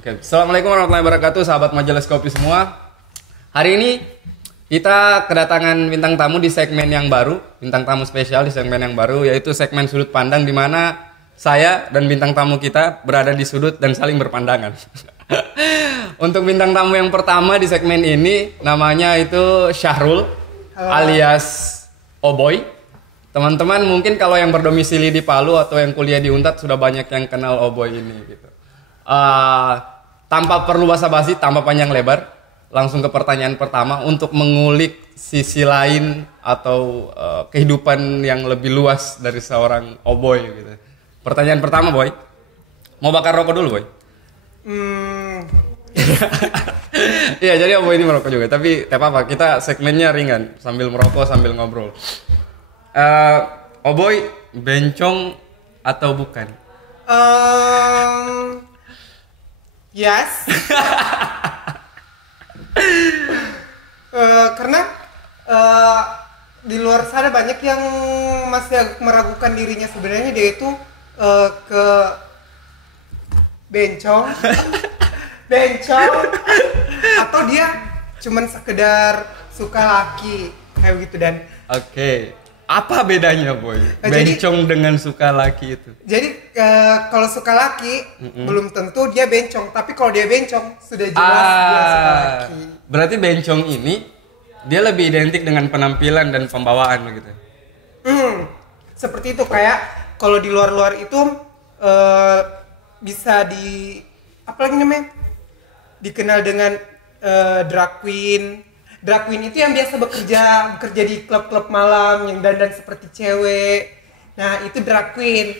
Oke, Assalamualaikum warahmatullahi wabarakatuh, sahabat Majelis Kopi semua. Hari ini kita kedatangan bintang tamu di segmen yang baru, bintang tamu spesial di segmen yang baru, yaitu segmen sudut pandang, di mana saya dan bintang tamu kita berada di sudut dan saling berpandangan. Untuk bintang tamu yang pertama di segmen ini, namanya itu Syahrul. Halo. Alias Oboy. Teman-teman mungkin kalau yang berdomisili di Palu atau yang kuliah di Untat sudah banyak yang kenal Oboy ini gitu. Tanpa perlu basa-basi, tanpa panjang lebar, langsung ke pertanyaan pertama untuk mengulik sisi lain atau kehidupan yang lebih luas dari seorang Oboy gitu. Pertanyaan pertama, Boy. Mau bakar rokok dulu, Boy? Iya, jadi Oboy ini merokok juga, tapi tak apa-apa, kita segmennya ringan, sambil merokok sambil ngobrol. Oboy, bencong atau bukan? Yes. Karena di luar sana banyak yang masih meragukan dirinya, sebenarnya dia itu ke bencong atau dia cuman sekedar suka laki kayak gitu. Dan Oke. Apa bedanya, Boy? Bencong dengan suka laki itu? Jadi kalau suka laki belum tentu dia bencong, tapi kalau dia bencong sudah jelas dia suka laki. Berarti bencong ini dia lebih identik dengan penampilan dan pembawaan begitu. Seperti itu, kayak kalau di luar-luar itu bisa di apa lagi namanya? Dikenal dengan drag queen. Drag queen itu yang biasa bekerja di klub-klub malam yang dandan seperti cewek. Nah, itu drag queen.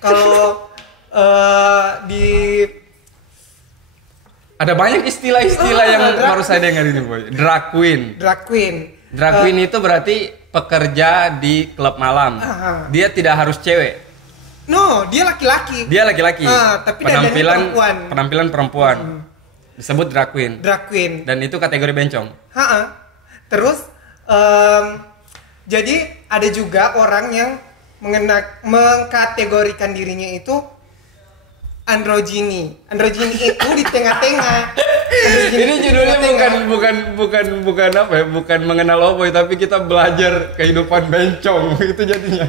Kalau di ada banyak istilah-istilah yang baru saya dengar ini, Boy. Drag queen. Drag queen. Drag queen itu berarti pekerja di klub malam. Dia tidak harus cewek. No, dia laki-laki. Dia laki-laki. Tapi penampilan perempuan. Disebut drag queen. Drag queen. Dan itu kategori bencong. Terus jadi ada juga orang yang mengkategorikan dirinya itu androgyny. Androgyny itu di tengah-tengah. Ini judulnya bukan apa ya? Bukan mengenal Oboy, tapi kita belajar kehidupan bencong itu jadinya.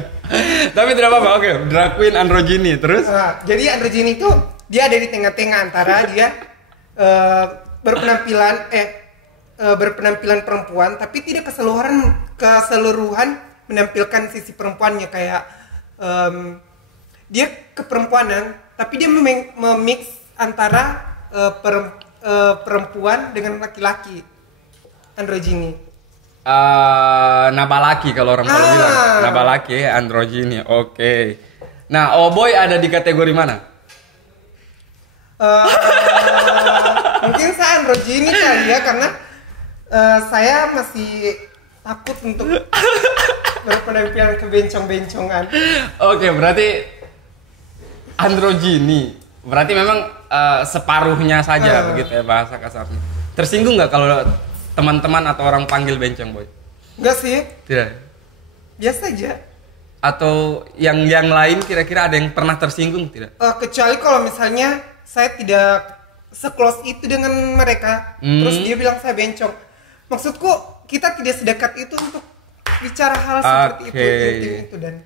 Tapi tidak apa-apa. Oke, drag queen androgyny. Terus? Jadi androgyny itu dia ada di tengah-tengah antara dia berpenampilan perempuan, tapi tidak keseluruhan menampilkan sisi perempuannya, kayak dia keperempuanan, tapi dia memix antara perempuan dengan laki-laki. Androgyny. Nabalaki kalau orang Palu bilang. Nabalaki, androgyny. Oke. Nah, Oboy ada di kategori mana? Mungkin saya androgyny kali ya, karena saya masih takut untuk berpenampilan kebencong-bencongan. Oke, berarti androgyny. Berarti memang separuhnya saja begitu ya bahasa kasarnya. Tersinggung nggak kalau teman-teman atau orang panggil bencong, Boy? Enggak sih. Tidak. Biasa aja. Atau yang lain kira-kira ada yang pernah tersinggung tidak? Kecuali kalau misalnya saya tidak se-close itu dengan mereka, terus dia bilang saya bencong. Maksudku kita tidak sedekat itu untuk bicara hal seperti itu dan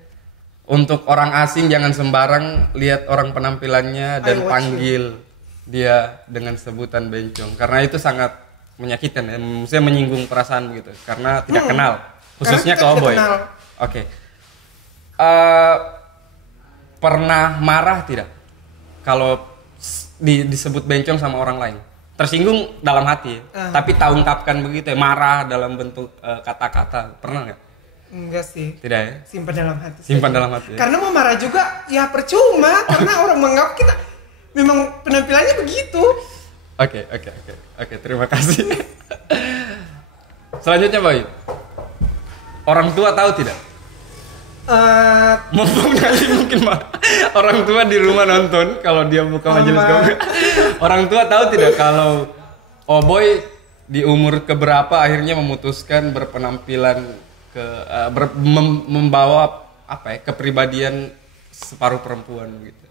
untuk orang asing jangan sembarang lihat orang penampilannya dan panggil dia dengan sebutan bencong, karena itu sangat menyakitkan ya, maksudnya menyinggung perasaan begitu, karena tidak kenal, khususnya ke Oboy. Oke. Pernah marah tidak kalau disebut bencong sama orang lain? Tersinggung dalam hati, tapi tak ungkapkan begitu ya, marah dalam bentuk kata-kata. Pernah nggak? Enggak sih. Tidak ya? Simpan dalam hati. Simpan dalam hati. Ya? Karena mau marah juga ya percuma, karena orang menganggap kita memang penampilannya begitu. Oke, terima kasih. Selanjutnya, Boy. Orang tua tahu tidak? Mumpung nanti mungkin orang tua di rumah nonton kalau dia buka majelis kopi. Orang tua tahu tidak kalau Oboy di umur keberapa akhirnya memutuskan berpenampilan membawa kepribadian separuh perempuan gitu?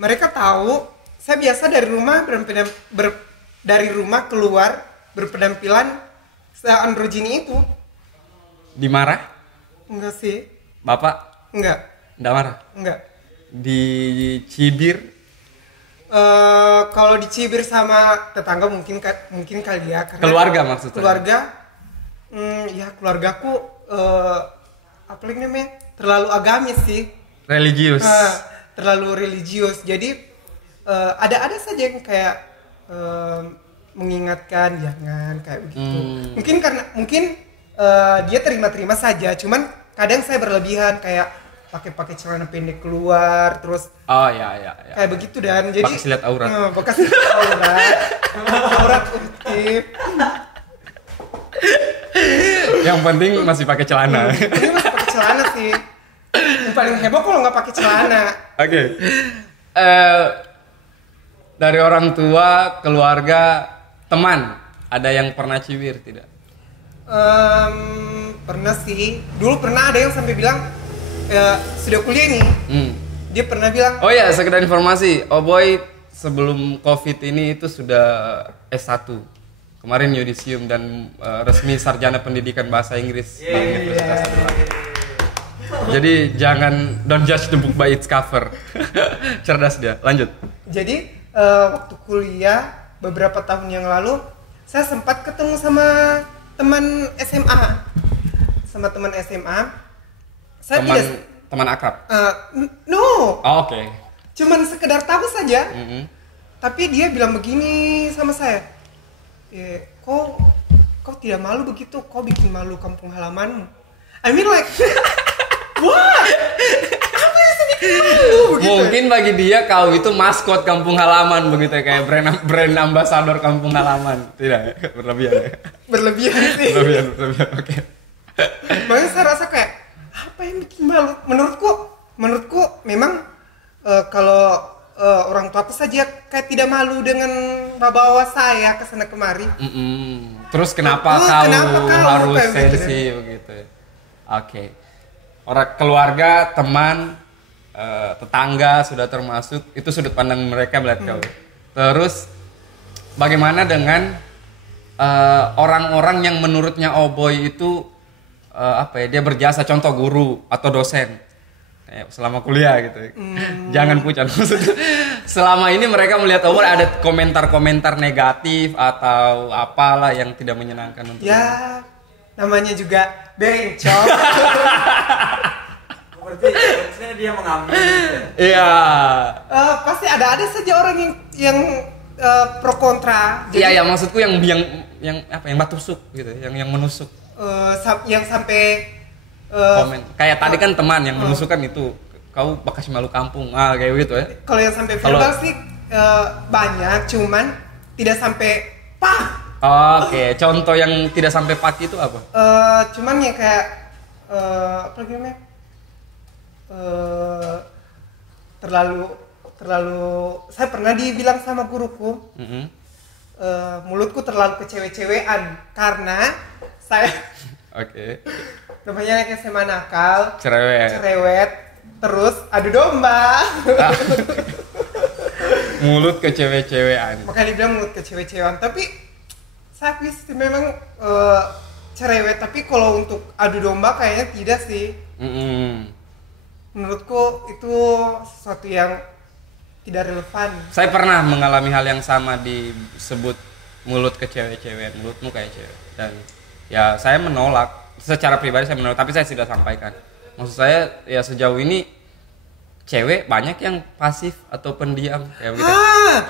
Mereka tahu saya biasa dari rumah dari rumah keluar berpenampilan seandrogini itu. Dimarah? Enggak sih. Bapak? Enggak. Nggak marah? Enggak. Dicibir? Kalau dicibir sama tetangga mungkin kali ya. Karena Keluarga maksudnya? Keluarga, ya keluargaku apalagi namanya terlalu agamis sih. Religius? Terlalu religius. Jadi ada saja yang kayak mengingatkan jangan kayak begitu. Mungkin dia terima-terima saja. Cuman kadang saya berlebihan kayak pakai celana pendek keluar terus ya. kayak begitu dan jadi bekas lihat aurat. Bekas lihat aurat uktif. Yang penting masih pakai celana. Ini masih pakai celana sih. Yang paling heboh kalau nggak pakai celana. Oke. Dari orang tua, keluarga, teman, ada yang pernah cibir tidak? Pernah sih. Dulu pernah ada yang sampai bilang sudah kuliah nih. Dia pernah bilang. Oh ya, sekedar informasi, Oboy sebelum COVID ini itu sudah S1. Kemarin yudisium dan resmi sarjana pendidikan bahasa Inggris di Universitas Andalas. Jadi jangan don't judge the book by its cover. Cerdas dia. Lanjut. Jadi waktu kuliah beberapa tahun yang lalu saya sempat ketemu sama teman SMA. Saya teman akrab. No. Oh, oke. Cuman sekedar tahu saja. Tapi dia bilang begini sama saya. Kau tidak malu begitu? Kau bikin malu kampung halamanmu. I mean like what? Apa yang saya bikin malu begitu? Mungkin bagi dia kau itu maskot kampung halaman begitu ya, kayak brand ambassador kampung halaman. Tidak, berlebihan ya. Berlebihan sih. Berlebihan, oke. Makanya saya rasa kayak apa yang bikin malu? Menurutku memang kalau orang tua aku saja kayak tidak malu dengan bawa saya ke sana kemari. Terus kenapa kau harus sensi begitu? Oke. Orang keluarga, teman, tetangga sudah termasuk, itu sudut pandang mereka melihat kau. Terus bagaimana dengan orang-orang yang menurutnya Oboy itu dia berjasa, contoh guru atau dosen selama kuliah gitu. Jangan pucat maksudnya. Selama ini mereka melihat Oboy ada komentar-komentar negatif atau apalah yang tidak menyenangkan untuk ya namanya juga bencong. Berarti harusnya dia mengambil. Iya. Pasti ada saja orang yang pro kontra. Iya, maksudku yang batu tusuk gitu, yang menusuk. Yang sampai komen. Kayak tadi kan teman yang menusuk kan itu, kau bekas malu kampung, kayak gitu ya. Kalau yang sampai verbal sih banyak, cuman tidak sampai pah. Oke, contoh yang tidak sampai pak itu apa? Cuman yang kayak apa lagi namanya? Terlalu saya pernah dibilang sama guruku mulutku terlalu kecewe-cewean karena saya namanya SMA nakal, cerewet, terus adu domba. Mulut kecewe-cewean. Makanya dibilang mulut kecewe-cewean, tapi saya sih memang cerewet, tapi kalau untuk adu domba kayaknya tidak sih. Menurutku itu sesuatu yang tidak relevan. Saya pernah mengalami hal yang sama, disebut mulut kecewe-cewean, mulutmu kayak cewek. Dan ya saya menolak, secara pribadi saya menolak, tapi saya sudah sampaikan. Maksud saya ya sejauh ini cewek banyak yang pasif atau pendiam kayak begitu.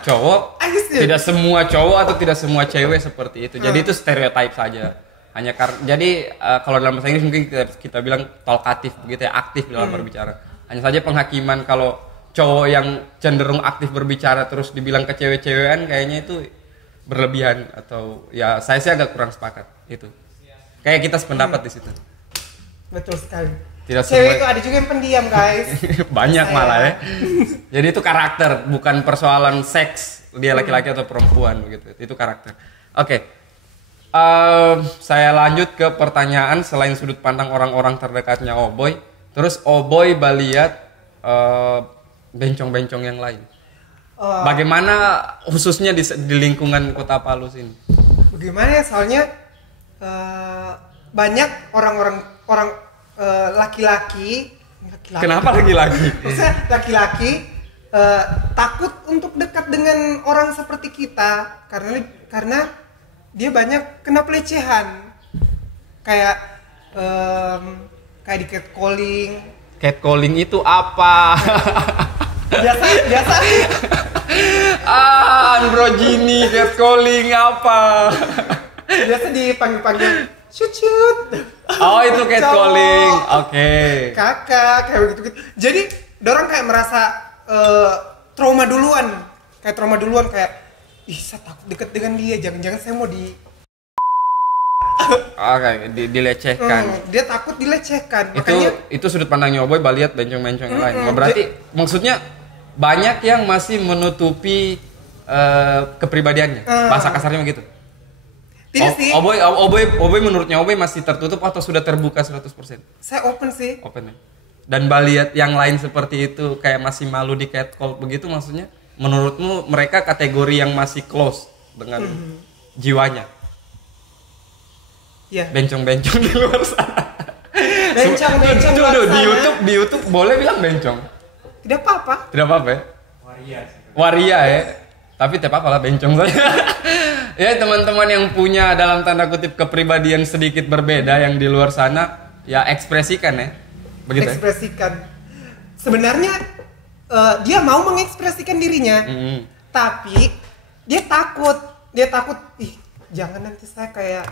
Cowok tidak semua cowok atau tidak semua cewek seperti itu. Jadi itu stereotip saja. Hanya jadi kalau dalam bahasa Inggris mungkin kita bilang talkatif begitu ya, aktif dalam berbicara. Hanya saja penghakiman kalau cowok yang cenderung aktif berbicara terus dibilang kecewe-cewean kayaknya itu berlebihan, atau ya saya sih agak kurang sepakat itu. Kayak kita sependapat di situ. Betul sekali. Tidak cewek itu ada juga yang pendiam, guys. Banyak malah ya. Jadi itu karakter, bukan persoalan seks dia laki-laki atau perempuan begitu. Itu karakter. Oke. Saya lanjut ke pertanyaan selain sudut pandang orang-orang terdekatnya Oboy. Terus Oboy lihat bencong-bencong yang lain. Bagaimana khususnya di lingkungan Kota Palu sini? Bagaimana ya, soalnya banyak orang laki-laki. Kenapa lagi-lagi? Maksudnya laki-laki takut untuk dekat dengan orang seperti kita karena dia banyak kena pelecehan, kayak di catcalling. Catcalling itu apa? biasa Androgini, catcalling apa? biasa dipanggil shoot. Oh, itu catcalling. Oke. Kakak kayak begitu. Jadi dorang kayak merasa trauma duluan kayak ih, saya takut deket dengan dia, jangan-jangan saya mau dilecehkan. Dia takut dilecehkan. Makanya Itu sudut pandangnya Oboy, baliat bencong-bencong yang lain. Berarti maksudnya banyak yang masih menutupi kepribadiannya. Bahasa kasarnya begitu. tidak sih. Oboy menurutnya Oboy masih tertutup atau sudah terbuka 100%? Saya open sih. Open ya. Dan baliat yang lain seperti itu kayak masih malu di catcall begitu, maksudnya menurutmu mereka kategori yang masih close dengan jiwanya? Iya. Bencong-bencong di luar sana. Bencong luar Tuh, sana. di YouTube boleh bilang bencong. Tidak apa-apa. Tidak apa-apa ya? Waria sih. Waria ya. Tapi tidak apa-apa lah, bencong saja. Ya, teman-teman yang punya dalam tanda kutip kepribadian sedikit berbeda yang di luar sana, ya ekspresikan ya. Begitu. Ekspresikan. Sebenarnya dia mau mengekspresikan dirinya, tapi dia takut. Ih, jangan nanti saya kayak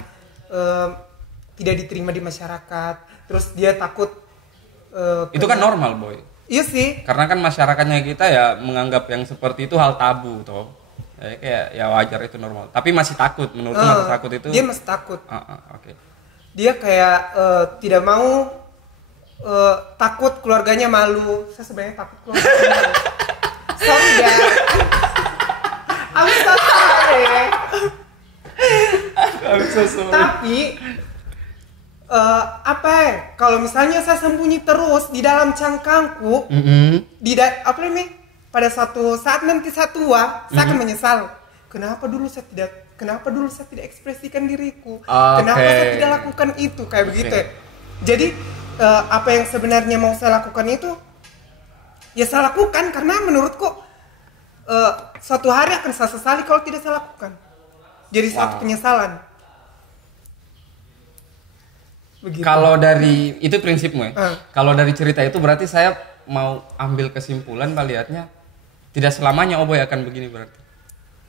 tidak diterima di masyarakat. Terus dia takut. Itu kan normal, Boy. Iya sih. Karena kan masyarakatnya kita ya menganggap yang seperti itu hal tabu, toh. Ya, kayak ya wajar, itu normal. Tapi masih takut, menurutku masih takut itu. Dia masih takut. Oke. Dia kayak tidak mau, takut keluarganya malu. Saya sebenarnya takut keluarganya malu. Sorry guys. I'm so sorry. Tapi apa ya? Kalau misalnya saya sembunyi terus di dalam cangkangku, pada suatu saat nanti saya tua, saya akan menyesal. Kenapa dulu saya tidak ekspresikan diriku? Kenapa saya tidak lakukan itu kayak begitu? Ya? Jadi apa yang sebenarnya mau saya lakukan itu, ya saya lakukan karena menurutku suatu hari akan saya sesali kalau tidak saya lakukan. Jadi suatu penyesalan. Begitu. Kalau dari itu prinsipmu ya. Kalau dari cerita itu berarti saya mau ambil kesimpulan baliatnya tidak selamanya Oboy akan begini berarti.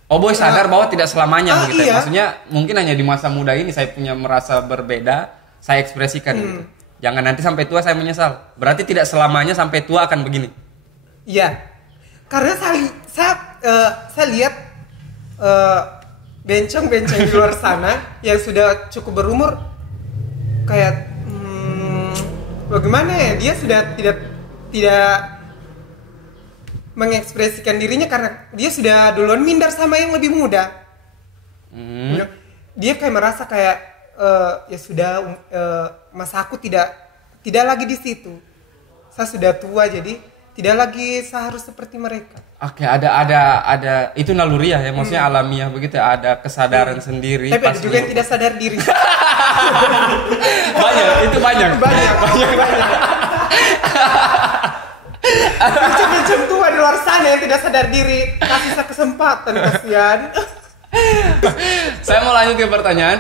Oboy sadar bahwa tidak selamanya begitu. Iya. Ya. Maksudnya mungkin hanya di masa muda ini saya punya merasa berbeda, saya ekspresikan gitu. Jangan nanti sampai tua saya menyesal. Berarti tidak selamanya sampai tua akan begini. Iya. Karena saya lihat bencong-bencong di luar sana yang sudah cukup berumur, kayak bagaimana ya, dia sudah tidak mengekspresikan dirinya karena dia sudah duluan minder sama yang lebih muda. Dia kayak merasa kayak ya sudah, masa aku tidak lagi di situ. Saya sudah tua, jadi tidak lagi saya harus seperti mereka. Oke, ada itu naluriah ya, maksudnya alamiah begitu ya, ada kesadaran sendiri. Tapi ada juga yang tidak sadar diri. banyak. Bencong-bencong tua di luar sana yang tidak sadar diri, kasih saya kesempatan, kasihan. Saya mau lanjut ke pertanyaan.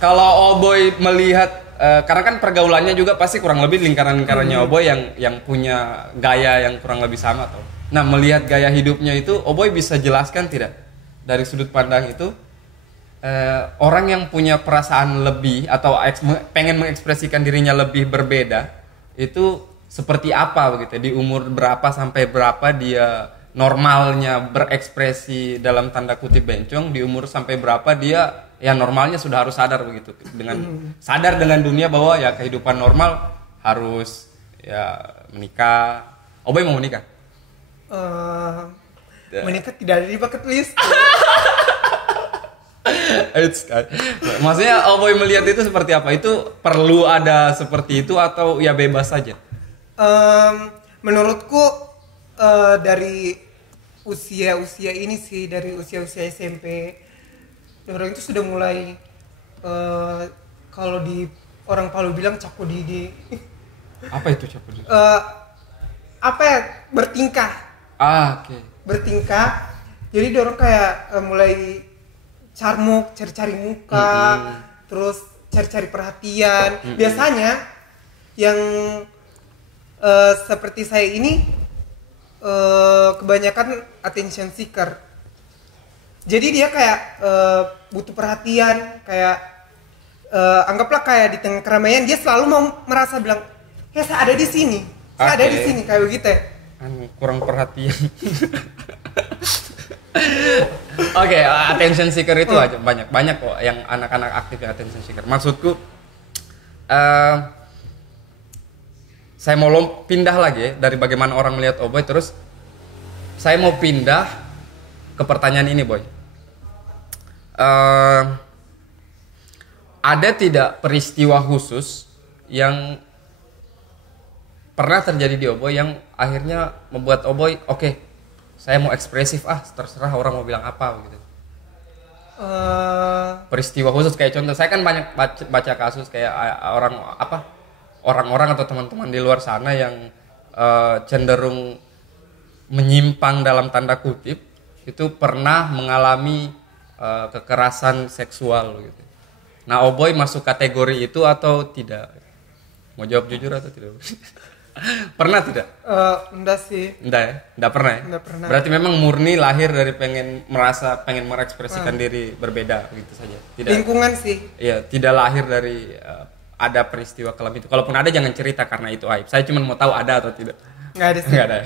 Kalau Oboy melihat, karena kan pergaulannya juga pasti kurang lebih lingkaran-lingkarannya Oboy yang punya gaya yang kurang lebih sama toh. Nah, melihat gaya hidupnya itu, Oboy bisa jelaskan tidak dari sudut pandang itu, orang yang punya perasaan lebih atau pengen mengekspresikan dirinya lebih berbeda itu seperti apa begitu? Di umur berapa sampai berapa dia normalnya berekspresi dalam tanda kutip bencong, di umur sampai berapa dia ya normalnya sudah harus sadar begitu, dengan sadar dengan dunia bahwa ya kehidupan normal harus ya menikah. Oboy mau menikah? Menikah tidak ada di bucket list. Maksudnya Oboy melihat itu seperti apa? Itu perlu ada seperti itu atau ya bebas saja? Menurutku dari usia ini sih, dari usia SMP orang itu sudah mulai kalau di orang Palu bilang capo didi. Apa itu capo didi? Apa ya, bertingkah. Oke. Bertingkah. Jadi orang kayak mulai carmuk, cari-cari muka, terus cari-cari perhatian. Biasanya yang seperti saya ini kebanyakan attention seeker. Jadi dia kayak butuh perhatian, kayak anggaplah kayak di tengah keramaian dia selalu mau merasa bilang, "Ya saya ada di sini. Saya ada di sini," kayak begitu ya. Kurang perhatian. Oke, attention seeker itu aja banyak kok yang anak-anak aktif yang attention seeker. Maksudku saya mau pindah lagi ya, dari bagaimana orang melihat Boy, terus saya mau pindah ke pertanyaan ini, Boy. Ada tidak peristiwa khusus yang pernah terjadi di Boy yang akhirnya membuat Boy, oke, saya mau ekspresif, terserah orang mau bilang apa gitu. Peristiwa khusus kayak contoh, saya kan banyak baca kasus kayak orang-orang atau teman-teman di luar sana yang cenderung menyimpang dalam tanda kutip, itu pernah mengalami kekerasan seksual gitu. Nah, Boy masuk kategori itu atau tidak? Mau jawab jujur atau tidak? Pernah tidak? Enggak sih. Enggak ya? Enggak pernah ya? Enggak pernah. Berarti memang murni lahir dari pengen merekspresikan diri berbeda gitu saja. Tidak. Lingkungan sih. Iya, tidak lahir dari ada peristiwa kelam itu. Kalaupun ada jangan cerita karena itu aib. Saya cuma mau tahu ada atau tidak. Enggak ada sih. Enggak ada.